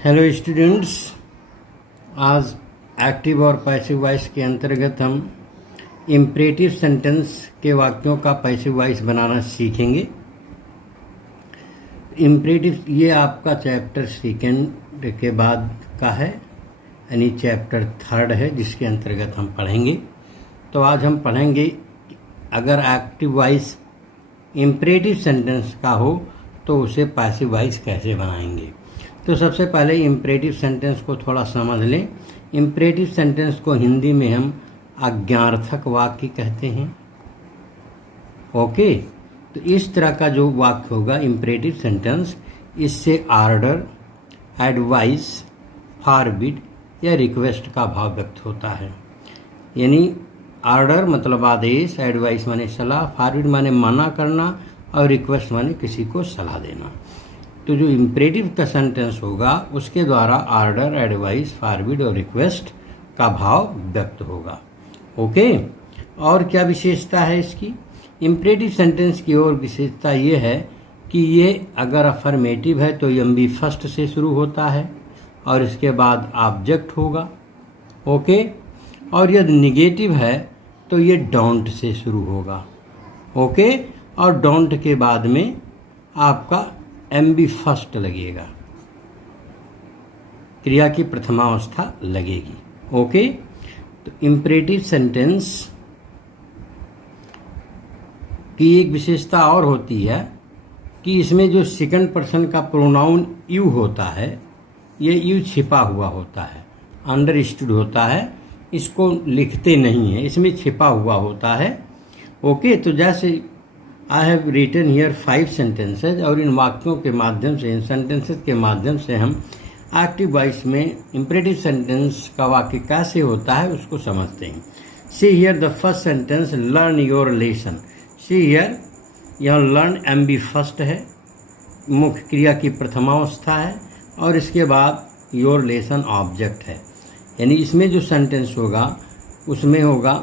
Hello students, आज active और passive voice के अंतर्गत हम इम्परेटिव सेंटेंस के वाक्यों का पैसिव वॉइस बनाना सीखेंगे। इम्परेटिव ये आपका चैप्टर सेकेंड के बाद का है, यानी चैप्टर थर्ड है, जिसके अंतर्गत हम पढ़ेंगे। तो आज हम पढ़ेंगे अगर एक्टिव वॉइस इम्परेटिव सेंटेंस का हो तो उसे पैसिव वॉइस कैसे बनाएंगे। तो सबसे पहले इम्परेटिव सेंटेंस को थोड़ा समझ लें। इम्परेटिव सेंटेंस को हिंदी में हम आज्ञार्थक वाक्य कहते हैं। ओके, तो इस तरह का जो वाक्य होगा इम्परेटिव सेंटेंस, इससे आर्डर, एडवाइस, फॉरबिड या रिक्वेस्ट का भाव व्यक्त होता है। यानी आर्डर मतलब आदेश, एडवाइस माने सलाह, फॉरबिड माने मना करना और रिक्वेस्ट माने किसी को सलाह देना। तो जो इम्परेटिव का सेंटेंस होगा उसके द्वारा आर्डर, एडवाइस, फॉरबिड और रिक्वेस्ट का भाव व्यक्त होगा। ओके, और क्या विशेषता है इसकी? इम्परेटिव सेंटेंस की और विशेषता ये है कि ये अगर अफर्मेटिव है तो एम बी फर्स्ट से शुरू होता है और इसके बाद ऑब्जेक्ट होगा। ओके, और यदि निगेटिव है तो ये डोंट से शुरू होगा। ओके, और डोंट के बाद में आपका एम बी फर्स्ट लगेगा, क्रिया की प्रथमावस्था लगेगी। ओके, तो इम्परेटिव सेंटेंस की एक विशेषता और होती है कि इसमें जो सेकंड पर्सन का प्रोनाउन यू होता है, ये यू छिपा हुआ होता है, अंडरस्टूड होता है, इसको लिखते नहीं है, इसमें छिपा हुआ होता है। ओके, तो जैसे I have written here 5 sentences, और इन वाक्यों के माध्यम से, इन सेंटेंसेज के माध्यम से हम एक्टिव वॉइस में इम्परेटिव सेंटेंस का वाक्य कैसे होता है उसको समझते हैं। See here the first sentence, learn your lesson. See here, यहाँ लर्न एम बी फर्स्ट है, मुख्य क्रिया की प्रथमावस्था है, और इसके बाद योर लेसन ऑब्जेक्ट है। यानी इसमें जो सेंटेंस होगा उसमें होगा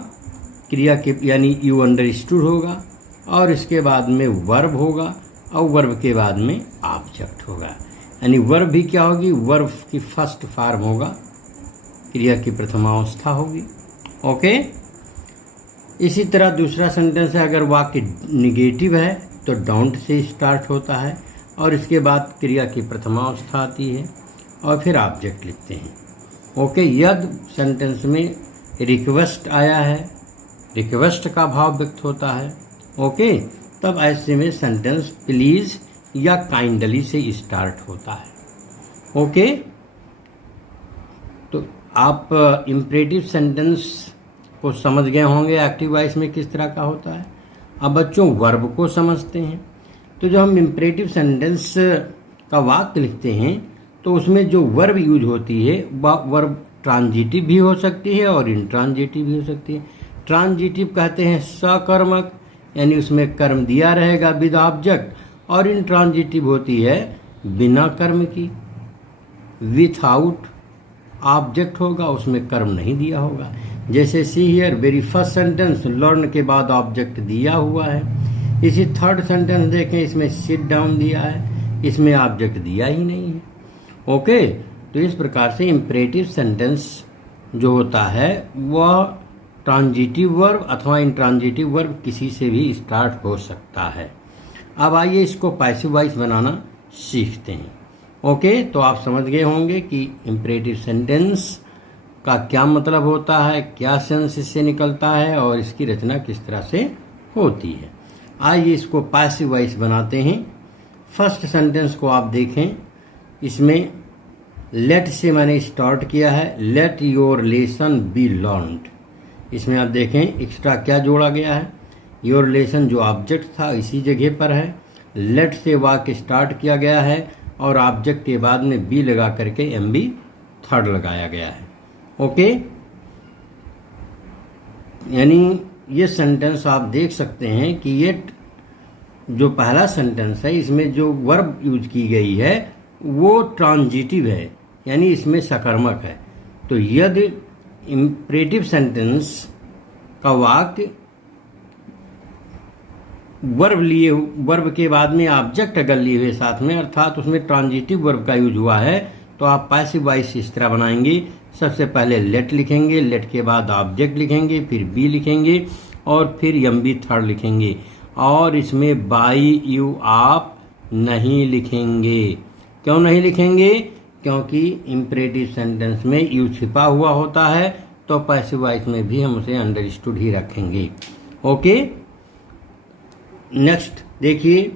क्रिया के, यानी यू अंडरस्टूड होगा, और इसके बाद में वर्ब होगा, और वर्ब के बाद में ऑब्जेक्ट होगा। यानी वर्ब भी क्या होगी? वर्ब की फर्स्ट फॉर्म होगा, क्रिया की प्रथमावस्था होगी। ओके, इसी तरह दूसरा सेंटेंस है, अगर वाक्य निगेटिव है तो डोंट से स्टार्ट होता है और इसके बाद क्रिया की प्रथमावस्था आती है और फिर ऑब्जेक्ट लिखते हैं। ओके, यदि सेंटेंस में रिक्वेस्ट आया है, रिक्वेस्ट का भाव व्यक्त होता है। ओके, तब ऐसे में सेंटेंस प्लीज या काइंडली से स्टार्ट होता है। ओके, तो आप इम्परेटिव सेंटेंस को समझ गए होंगे एक्टिव वॉइस में किस तरह का होता है। अब बच्चों वर्ब को समझते हैं। तो जब हम इम्परेटिव सेंटेंस का वाक्य लिखते हैं तो उसमें जो वर्ब यूज होती है वह वर्ब ट्रांजिटिव भी हो सकती है और इंट्रांजिटिव भी हो सकती है। ट्रांजिटिव कहते हैं सकर्मक, यानी उसमें कर्म दिया रहेगा विद ऑब्जेक्ट, और इंट्रांजिटिव होती है बिना कर्म की, विथआउट ऑब्जेक्ट होगा, उसमें कर्म नहीं दिया होगा। जैसे see here very first sentence, learn के बाद ऑब्जेक्ट दिया हुआ है। इसी थर्ड सेंटेंस देखें, इसमें सिट डाउन दिया है, इसमें ऑब्जेक्ट दिया ही नहीं है। ओके, तो इस प्रकार से इम्परेटिव सेंटेंस जो होता है वह ट्रांजिटिव वर्ब अथवा इंट्रांजिटिव वर्ब किसी से भी स्टार्ट हो सकता है। अब आइए इसको पैसिव वॉइस बनाना सीखते हैं। ओके, तो आप समझ गए होंगे कि इम्परेटिव सेंटेंस का क्या मतलब होता है, क्या सेंस इससे निकलता है और इसकी रचना किस तरह से होती है। आइए इसको पैसिव वॉइस बनाते हैं। फर्स्ट सेंटेंस को आप देखें, इसमें लेट से मैंने स्टार्ट किया है, let your lesson be learned. इसमें आप देखें एक्स्ट्रा क्या जोड़ा गया है, योर लेसन जो ऑब्जेक्ट था इसी जगह पर है, लेट से वाक्य स्टार्ट किया गया है और ऑब्जेक्ट के बाद में बी लगा करके एम बी थर्ड लगाया गया है। ओके, यानी ये सेंटेंस आप देख सकते हैं कि ये जो पहला सेंटेंस है इसमें जो वर्ब यूज की गई है वो ट्रांजिटिव है, यानी इसमें सकर्मक है। तो यदि इम्परेटिव सेंटेंस का वाक्य वर्ब के बाद में ऑब्जेक्ट अगर लिए हुए साथ में, अर्थात उसमें ट्रांजिटिव वर्ब का यूज हुआ है, तो आप पैसिव वॉइस इस तरह बनाएंगे। सबसे पहले लेट लिखेंगे, लेट के बाद ऑब्जेक्ट लिखेंगे, फिर बी लिखेंगे और फिर एमबी थर्ड लिखेंगे। और इसमें बाई यू आप नहीं लिखेंगे। क्यों नहीं लिखेंगे? क्योंकि इंपरेटिव सेंटेंस में यू छिपा हुआ होता है, तो पैसिव वॉइस में भी हम उसे अंडरस्टूड ही रखेंगे। ओके, नेक्स्ट देखिए,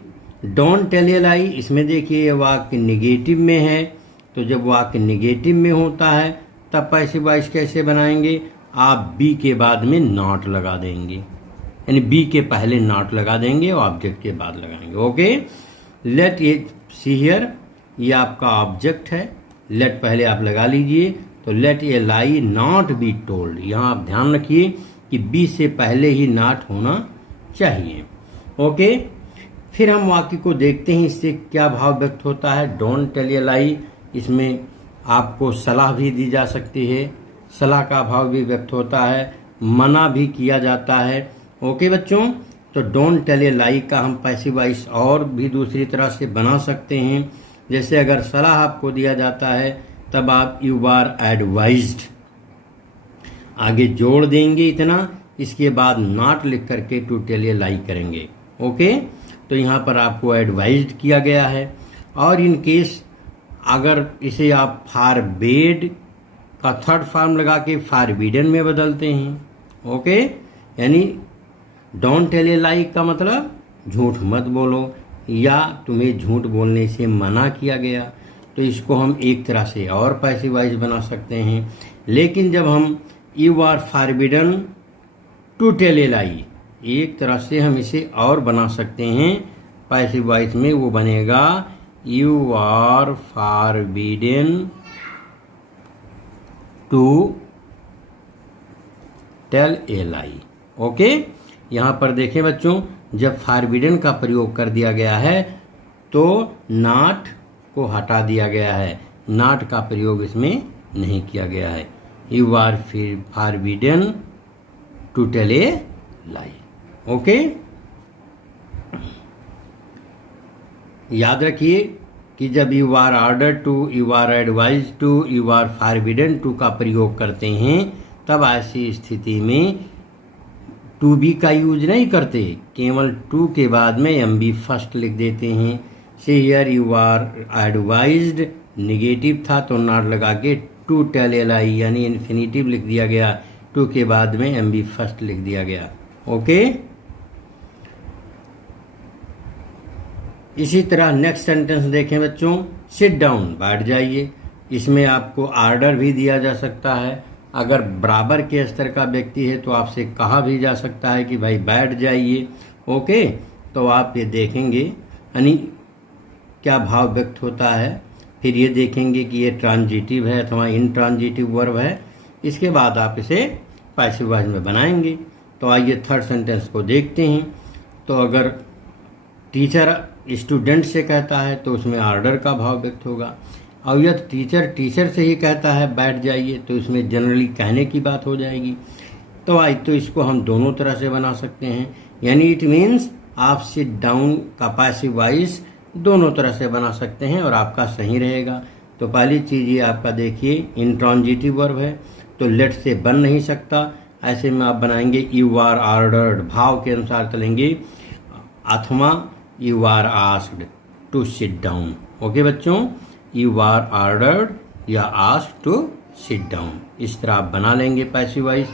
डोंट टेल ए लाई। इसमें देखिए ये वाक्य निगेटिव में है, तो जब वाक्य निगेटिव में होता है तब पैसिव वॉइस कैसे बनाएंगे? आप बी के बाद में नॉट लगा देंगे, यानी बी के पहले नॉट लगा देंगे और ऑब्जेक्ट के बाद लगाएंगे। Okay, let a see here, ये आपका ऑब्जेक्ट है, लेट पहले आप लगा लीजिए। तो let a lie not be told, यहाँ आप ध्यान रखिए कि बी से पहले ही नॉट होना चाहिए। ओके, फिर हम वाक्य को देखते हैं, इससे क्या भाव व्यक्त होता है। डोंट टेल ए लाई, इसमें आपको सलाह भी दी जा सकती है, सलाह का भाव भी व्यक्त होता है, मना भी किया जाता है। ओके बच्चों, तो डोंट टेल ए लाई का हम पैसिव वॉइस और भी दूसरी तरह से बना सकते हैं। जैसे अगर सलाह आपको दिया जाता है तब आप यू आर एडवाइज्ड आगे जोड़ देंगे इतना, इसके बाद नॉट लिख करके टू टेल ए लाई करेंगे। ओके, तो यहाँ पर आपको एडवाइज्ड किया गया है। और इन केस अगर इसे आप फॉरबेड का थर्ड फॉर्म लगा के फॉरबिडन में बदलते हैं। ओके, यानी डोंट टेल ए लाई का मतलब झूठ मत बोलो, या तुम्हें झूठ बोलने से मना किया गया, तो इसको हम एक तरह से और पैसिव वॉइस बना सकते हैं। लेकिन जब हम you are forbidden to tell a lie, एक तरह से हम इसे और बना सकते हैं पैसिव वॉइस में, वो बनेगा you are forbidden to tell a lie. Okay, यहाँ पर देखें बच्चों, जब फॉरबिडन का प्रयोग कर दिया गया है तो नॉट को हटा दिया गया है, नॉट का प्रयोग इसमें नहीं किया गया है। You are forbidden to tell a lie. Okay, याद रखिए कि जब you are order to, you are advise to, you are forbidden to का प्रयोग करते हैं तब ऐसी स्थिति में टू बी का यूज नहीं करते, केवल टू के बाद में एम बी फर्स्ट लिख देते हैं। से here you are advised negative था तो नॉट लगा के टू टेल ए लाई यानी इन्फिनिटिव लिख दिया गया, टू के बाद में एम बी फर्स्ट लिख दिया गया। ओके, इसी तरह नेक्स्ट सेंटेंस देखें बच्चों, सिट डाउन, बैठ जाइए। इसमें आपको ऑर्डर भी दिया जा सकता है, अगर बराबर के स्तर का व्यक्ति है तो आपसे कहा भी जा सकता है कि भाई बैठ जाइए। ओके, तो आप ये देखेंगे यानी क्या भाव व्यक्त होता है। फिर ये देखेंगे कि ये ट्रांजिटिव है अथवा इनट्रांजिटिव वर्ब है, इसके बाद आप इसे पैसिव वॉइस में बनाएंगे। तो आइए थर्ड सेंटेंस को देखते हैं। तो अगर टीचर स्टूडेंट से कहता है तो उसमें ऑर्डर का भाव व्यक्त होगा, और यदि टीचर से ही कहता है बैठ जाइए तो इसमें जनरली कहने की बात हो जाएगी। तो आज तो इसको हम दोनों तरह से बना सकते हैं, यानी इट मीन्स आप सिट डाउन का पैसिव वॉइस दोनों तरह से बना सकते हैं और आपका सही रहेगा। तो पहली चीज़ ये आपका देखिए इंट्रांजिटिव वर्ब है तो लेट से बन नहीं सकता, ऐसे में आप बनाएंगे यू आर ऑर्डर्ड, भाव के अनुसार चलेंगे, अथवा you are asked to sit down. Okay बच्चों, यू आर ऑर्डर्ड या आस्क्ड टू सिट डाउन, इस तरह आप बना लेंगे पैसिव वॉइस।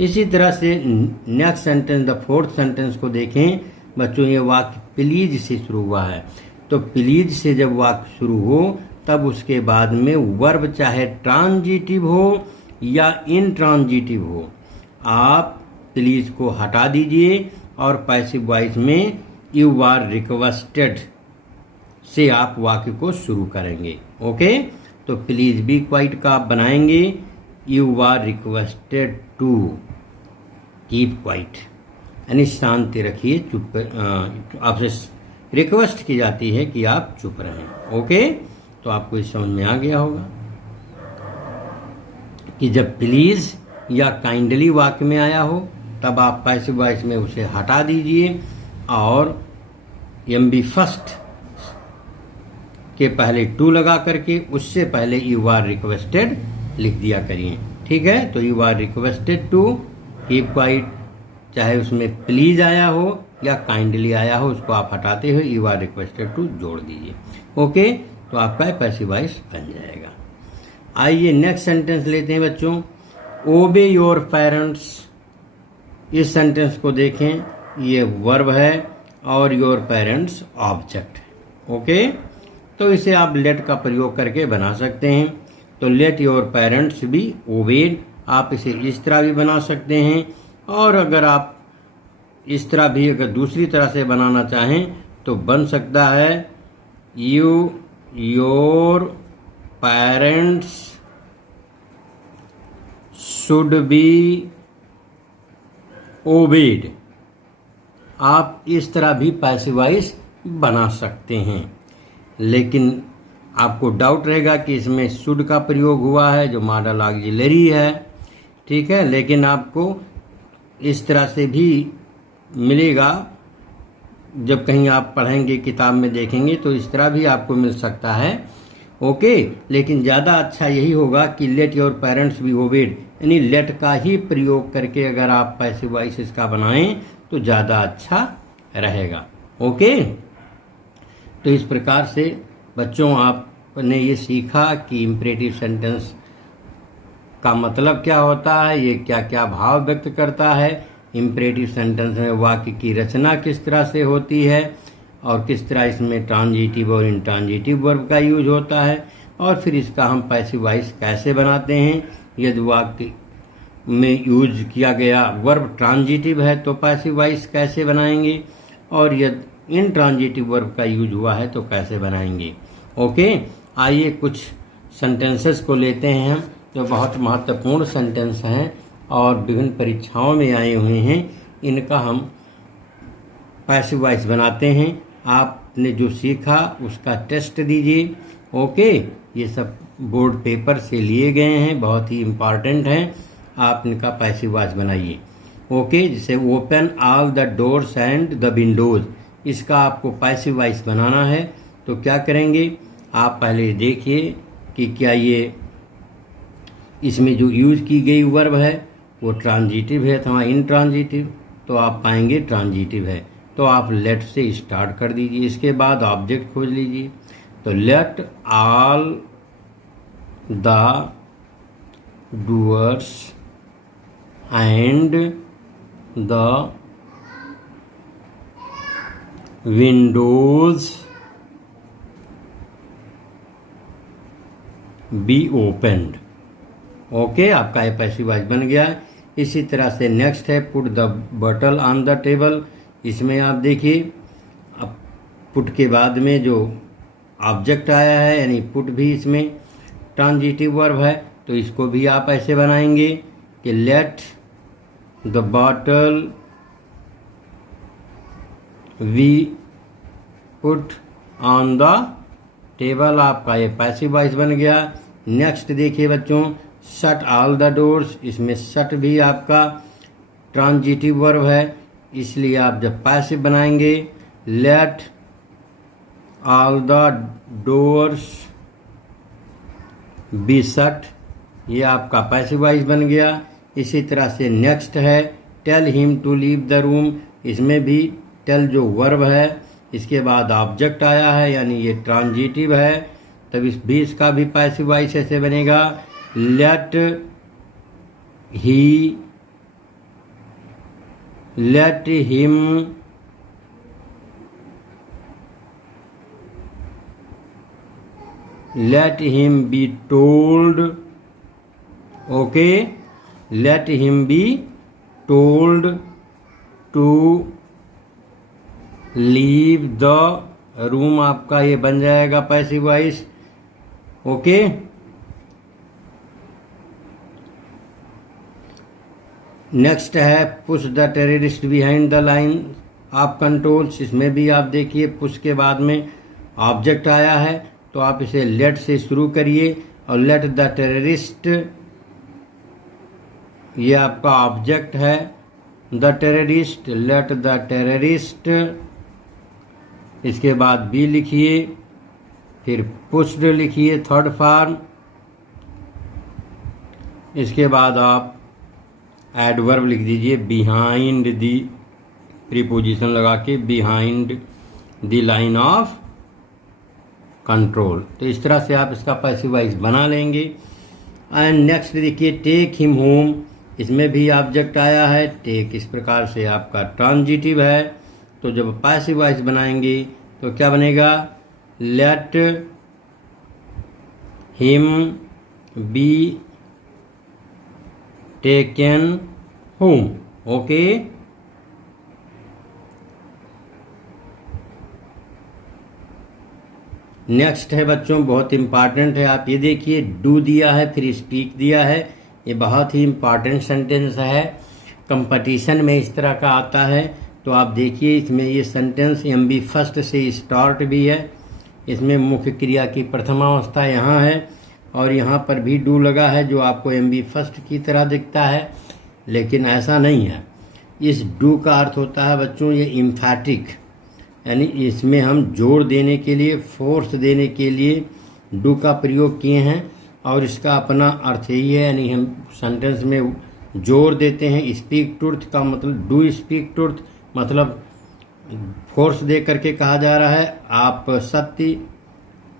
इसी तरह से next sentence, the fourth sentence को देखें बच्चों। ये वाक्य प्लीज से शुरू हुआ है, तो प्लीज से जब वाक्य शुरू हो तब उसके बाद में वर्ब चाहे ट्रांजिटिव हो या इनट्रांजिटिव हो, आप प्लीज को हटा दीजिए और पैसिव वॉइस में यू आर रिक्वेस्टेड से आप वाक्य को शुरू करेंगे। ओके, तो प्लीज बी क्वाइट का आप बनाएंगे you are requested to keep quiet, यानी शांति रखिए, चुप, आपसे रिक्वेस्ट की जाती है कि आप चुप रहें। ओके, तो आपको इस समझ में आ गया होगा कि जब प्लीज या काइंडली वाक्य में आया हो तब आप पैसिव वॉइस में उसे हटा दीजिए और एम बी फर्स्ट के पहले टू लगा करके उससे पहले यू आर रिक्वेस्टेड लिख दिया करिए। ठीक है, तो you are requested to keep quiet, चाहे उसमें प्लीज आया हो या काइंडली आया हो, उसको आप हटाते हुए यू आर रिक्वेस्टेड टू जोड़ दीजिए। ओके, तो आपका पैसिव वॉइस बन जाएगा। आइए नेक्स्ट सेंटेंस लेते हैं बच्चों। ओबे योर पेरेंट्स, इस सेंटेंस को देखें, ये वर्ब है और योर पेरेंट्स ऑब्जेक्ट है। ओके, तो इसे आप लेट का प्रयोग करके बना सकते हैं। तो let your parents be obeyed, आप इसे इस तरह भी बना सकते हैं, और अगर आप इस तरह भी अगर दूसरी तरह से बनाना चाहें तो बन सकता है your parents should be obeyed. आप इस तरह भी पैसिव वॉइस बना सकते हैं, लेकिन आपको डाउट रहेगा कि इसमें शुड का प्रयोग हुआ है जो मॉडल ऑक्सिलरी है। ठीक है, लेकिन आपको इस तरह से भी मिलेगा, जब कहीं आप पढ़ेंगे किताब में देखेंगे तो इस तरह भी आपको मिल सकता है। ओके, लेकिन ज़्यादा अच्छा यही होगा कि let your parents be obeyed, यानी लेट का ही प्रयोग करके अगर आप पैसिव वॉइस इसका बनाएं तो ज़्यादा अच्छा रहेगा। ओके, तो इस प्रकार से बच्चों आपने ये सीखा कि इम्परेटिव सेंटेंस का मतलब क्या होता है, ये क्या क्या भाव व्यक्त करता है, इम्परेटिव सेंटेंस में वाक्य की रचना किस तरह से होती है, और किस तरह इसमें ट्रांजिटिव और इंट्रांजिटिव वर्ब का यूज होता है, और फिर इसका हम पैसिव वॉइस कैसे बनाते हैं। यदि वाक्य में यूज किया गया वर्ब ट्रांजिटिव है तो पैसिव वॉइस कैसे बनाएंगे, और यदि इंट्रांजिटिव वर्ब का यूज हुआ है तो कैसे बनाएंगे। ओके, आइए कुछ सेंटेंसेस को लेते हैं हम, जो बहुत महत्वपूर्ण सेंटेंस हैं और विभिन्न परीक्षाओं में आए हुए हैं। इनका हम पैसिव वॉइस बनाते हैं। आपने जो सीखा उसका टेस्ट दीजिए। ओके, ये सब बोर्ड पेपर से लिए गए हैं, बहुत ही इम्पॉर्टेंट हैं। आप इनका पैसिव वॉइस बनाइए। ओके, जैसे open all the doors and the Windows, इसका आपको पैसिव वॉइस बनाना है। तो क्या करेंगे, आप पहले देखिए कि क्या ये इसमें जो यूज की गई वर्ब है वो ट्रांजिटिव है अथवा इंट्रांजिटिव, तो आप पाएंगे ट्रांजिटिव है। तो आप लेट से स्टार्ट कर दीजिए, इसके बाद ऑब्जेक्ट खोज लीजिए। तो let all the doors and the windows be opened. Okay, आपका ये पैसिव वॉइस बन गया। इसी तरह से नेक्स्ट है put the bottle on the table. इसमें आप देखिए, अब पुट के बाद में जो ऑब्जेक्ट आया है यानी पुट भी इसमें ट्रांजिटिव वर्ब है, तो इसको भी आप ऐसे बनाएंगे कि let the bottle we put on the table. आपका ये पैसिव वॉइस बन गया। नेक्स्ट देखिए बच्चों, शट ऑल द डोर्स। इसमें शट भी आपका ट्रांजिटिव वर्ब है, इसलिए आप जब पैसिव बनाएंगे late all the doors be shut, ये आपका पैसिव वॉइस बन गया। इसी तरह से नेक्स्ट है tell him to leave the room. इसमें भी टेल जो वर्ब है इसके बाद ऑब्जेक्ट आया है यानी ये ट्रांजिटिव है, तब इस भी इसका भी पैसिव वॉइस ऐसे बनेगा let him be told. Okay, let him be told to leave the room. आपका ये बन जाएगा पैसिव वॉइस। ओके, नेक्स्ट है push the terrorist behind the line of controls. इसमें भी आप देखिए पुश के बाद में ऑब्जेक्ट आया है, तो आप इसे लेट से शुरू करिए और लेट द टेररिस्ट, ये आपका ऑब्जेक्ट है the terrorist, let the terrorist, इसके बाद बी लिखिए फिर पुश्ड लिखिए थर्ड फॉर्म, इसके बाद आप एडवर्ब लिख दीजिए बिहाइंड दी, प्रीपोजिशन लगा के behind the line of control. तो इस तरह से आप इसका पैसिव वॉइस बना लेंगे। एंड नेक्स्ट देखिए टेक हिम होम, इसमें भी ऑब्जेक्ट आया है टेक, इस प्रकार से आपका ट्रांजिटिव है। तो जब पैसिव वॉइस बनाएंगे तो क्या बनेगा, let him be taken home. Okay, next है बच्चों बहुत इंपॉर्टेंट है, आप ये देखिए डू दिया है फिर स्पीक दिया है, ये बहुत ही इंपॉर्टेंट सेंटेंस है, कंपटीशन में इस तरह का आता है। तो आप देखिए इसमें ये सेंटेंस MB फर्स्ट से स्टार्ट भी है, इसमें मुख्य क्रिया की प्रथमावस्था यहाँ है और यहाँ पर भी डू लगा है जो आपको MB फर्स्ट की तरह दिखता है, लेकिन ऐसा नहीं है। इस डू का अर्थ होता है बच्चों ये इम्फैटिक, यानी इसमें हम जोर देने के लिए, फोर्स देने के लिए डू का प्रयोग किए हैं और इसका अपना अर्थ यही है, यानी हम सेंटेंस में जोर देते हैं। स्पीक ट्रुथ का मतलब डू स्पीक ट्रुथ, मतलब फोर्स दे करके कहा जा रहा है आप सत्य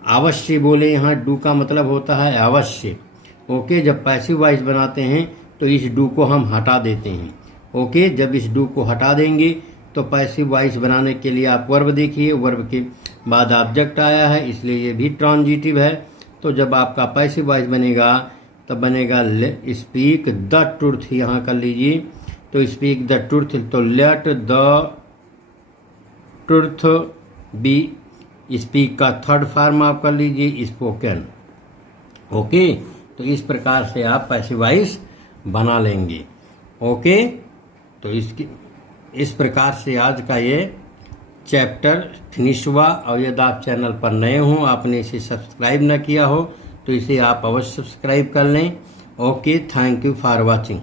अवश्य बोले, यहाँ डू का मतलब होता है अवश्य। ओके, जब पैसिव वॉइस बनाते हैं तो इस डू को हम हटा देते हैं। ओके, जब इस डू को हटा देंगे तो पैसिव वॉइस बनाने के लिए आप वर्ब देखिए, वर्ब के बाद ऑब्जेक्ट आया है इसलिए ये भी ट्रांजिटिव है। तो जब आपका पैसिव वॉइस बनेगा तब बनेगा स्पीक द ट्रुथ, यहाँ कर लीजिए। तो स्पीक द ट्रुथ, तो let the truth be, speak का थर्ड फॉर्म आप कर लीजिए स्पोकन। ओके, तो इस प्रकार से आप पैसिव वॉइस बना लेंगे। ओके, तो इस प्रकार से आज का ये चैप्टर फिनिश हुआ। और यदि आप चैनल पर नए हों, आपने इसे सब्सक्राइब न किया हो तो इसे आप अवश्य सब्सक्राइब कर लें। Okay, thank you for watching.